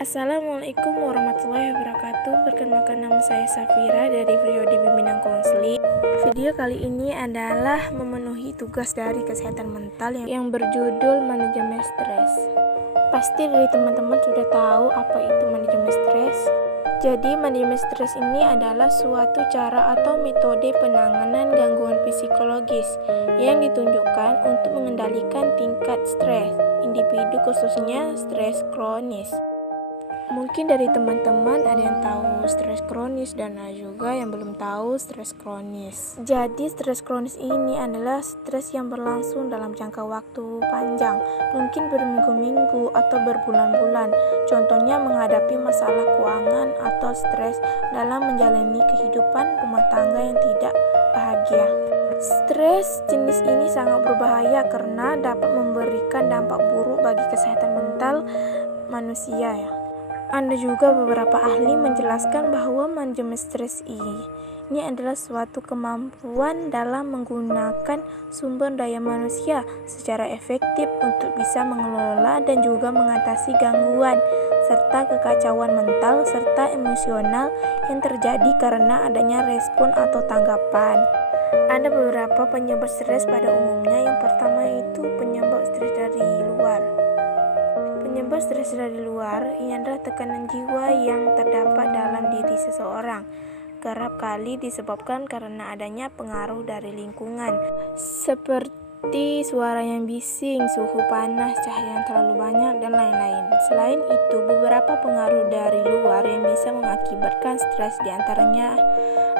Assalamualaikum warahmatullahi wabarakatuh. Perkenalkan, nama saya Safira dari Prodi Bimbingan Konseling. Video kali ini adalah memenuhi tugas dari kesehatan mental yang berjudul manajemen stres. Pasti dari teman-teman sudah tahu apa itu manajemen stres. Jadi manajemen stres ini adalah suatu cara atau metode penanganan gangguan psikologis yang ditunjukkan untuk mengendalikan tingkat stres individu, khususnya stres kronis. Mungkin dari teman-teman ada yang tahu stres kronis dan ada juga yang belum tahu stres kronis. Jadi stres kronis ini adalah stres yang berlangsung dalam jangka waktu panjang, mungkin berminggu-minggu atau berbulan-bulan. Contohnya menghadapi masalah keuangan atau stres dalam menjalani kehidupan rumah tangga yang tidak bahagia. Stres jenis ini sangat berbahaya karena dapat memberikan dampak buruk bagi kesehatan mental manusia ya. Ada juga beberapa ahli menjelaskan bahwa manajemen stres ini adalah suatu kemampuan dalam menggunakan sumber daya manusia secara efektif untuk bisa mengelola dan juga mengatasi gangguan serta kekacauan mental serta emosional yang terjadi karena adanya respon atau tanggapan. Ada beberapa penyebab stres pada umumnya. Yang pertama itu penyebab stres dari luar. Penyebab stres dari luar ini adalah tekanan jiwa yang terdapat dalam diri seseorang. Kerap kali disebabkan karena adanya pengaruh dari lingkungan, seperti suara yang bising, suhu panas, cahaya yang terlalu banyak, dan lain-lain. Selain itu, beberapa pengaruh dari luar yang bisa mengakibatkan stres diantaranya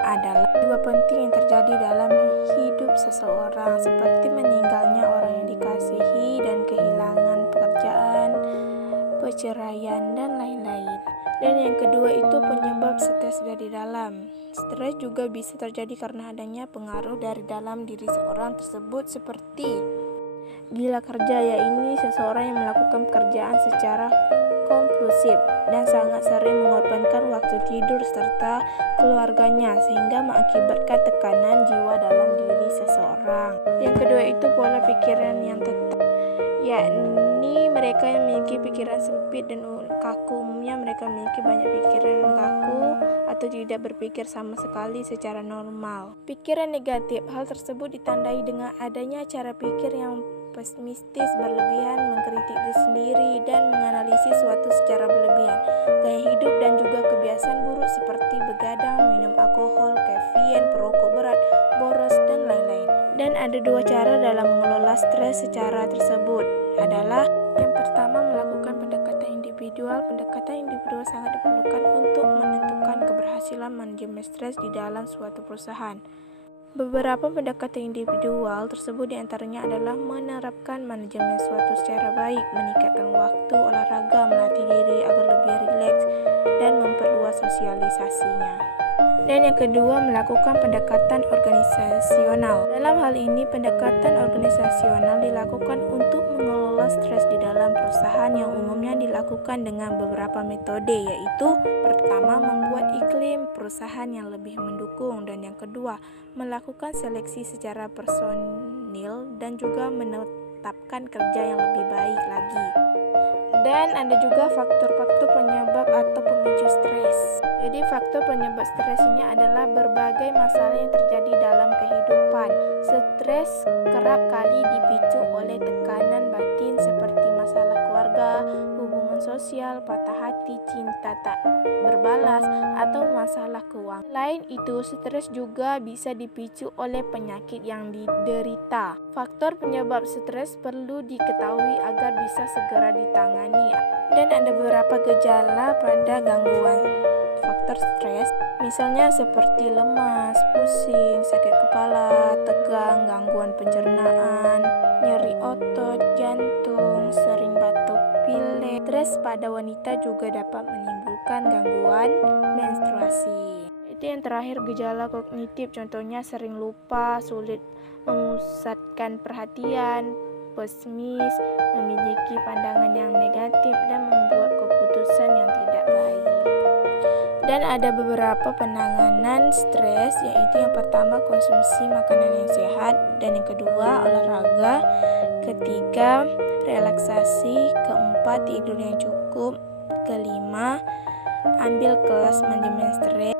adalah dua penting yang terjadi dalam hidup seseorang, seperti meninggalnya orang yang dikasihi dan kehilangan pekerjaan, perceraian, dan lain-lain. Dan yang kedua itu penyebab stres dari dalam. Stres juga bisa terjadi karena adanya pengaruh dari dalam diri seorang tersebut, seperti gila kerja, yaitu seseorang yang melakukan pekerjaan secara kompulsif dan sangat sering mengorbankan waktu tidur serta keluarganya sehingga mengakibatkan tekanan jiwa dalam diri seseorang. Yang kedua itu pola pikiran yang tetap, yakni mereka yang memiliki pikiran sempit dan kaku. Umumnya mereka memiliki banyak pikiran yang kaku atau tidak berpikir sama sekali secara normal. Pikiran negatif, hal tersebut ditandai dengan adanya cara pikir yang pesimistis, berlebihan, mengkritik diri sendiri, dan menganalisis suatu secara berlebihan. Gaya hidup dan juga kebiasaan buruk seperti begadang, minum alkohol, kafein, perokok berat, boros, dan lain-lain. Dan ada dua cara dalam mengelola stres secara tersebut adalah yang pertama melakukan pendekatan individual. Pendekatan individual sangat diperlukan untuk menentukan keberhasilan manajemen stres di dalam suatu perusahaan. Beberapa pendekatan individual tersebut diantaranya adalah menerapkan manajemen suatu secara baik, meningkatkan waktu olahraga, melatih diri agar lebih rileks, dan memperluas sosialisasinya. Dan yang kedua, melakukan pendekatan organisasional. Dalam hal ini, pendekatan organisasional dilakukan untuk mengelola stres di dalam perusahaan yang umumnya dilakukan dengan beberapa metode, yaitu pertama, membuat iklim perusahaan yang lebih mendukung, dan yang kedua, melakukan seleksi secara personil dan juga menetapkan kerja yang lebih baik lagi. Dan ada juga faktor-faktor penyebab atau pemicu stres. Jadi faktor penyebab stres ini adalah berbagai masalah yang terjadi dalam kehidupan. Stres kerap kali dipicu oleh tekanan batin seperti masalah keluarga, hubungan sosial, patah hati, cinta tak berbalas, atau masalah keuangan. Selain itu, stres juga bisa dipicu oleh penyakit yang diderita. Faktor penyebab stres perlu diketahui agar bisa segera ditangani. Dan ada beberapa gejala pada gangguan faktor stres, misalnya seperti lemas, pusing, sakit kepala, tegang, gangguan pencernaan, nyeri otot, jantung, sering batuk pilek. Stres pada wanita juga dapat menimbulkan gangguan menstruasi. Itu yang terakhir, gejala kognitif, contohnya sering lupa, sulit memusatkan perhatian, pesimis, memiliki pandangan yang negatif, dan membuat keputusan yang tidak baik. Dan ada beberapa penanganan stres, yaitu yang pertama konsumsi makanan yang sehat, dan yang kedua olahraga, ketiga relaksasi, keempat tidur yang cukup, kelima, ambil kelas manajemen stres.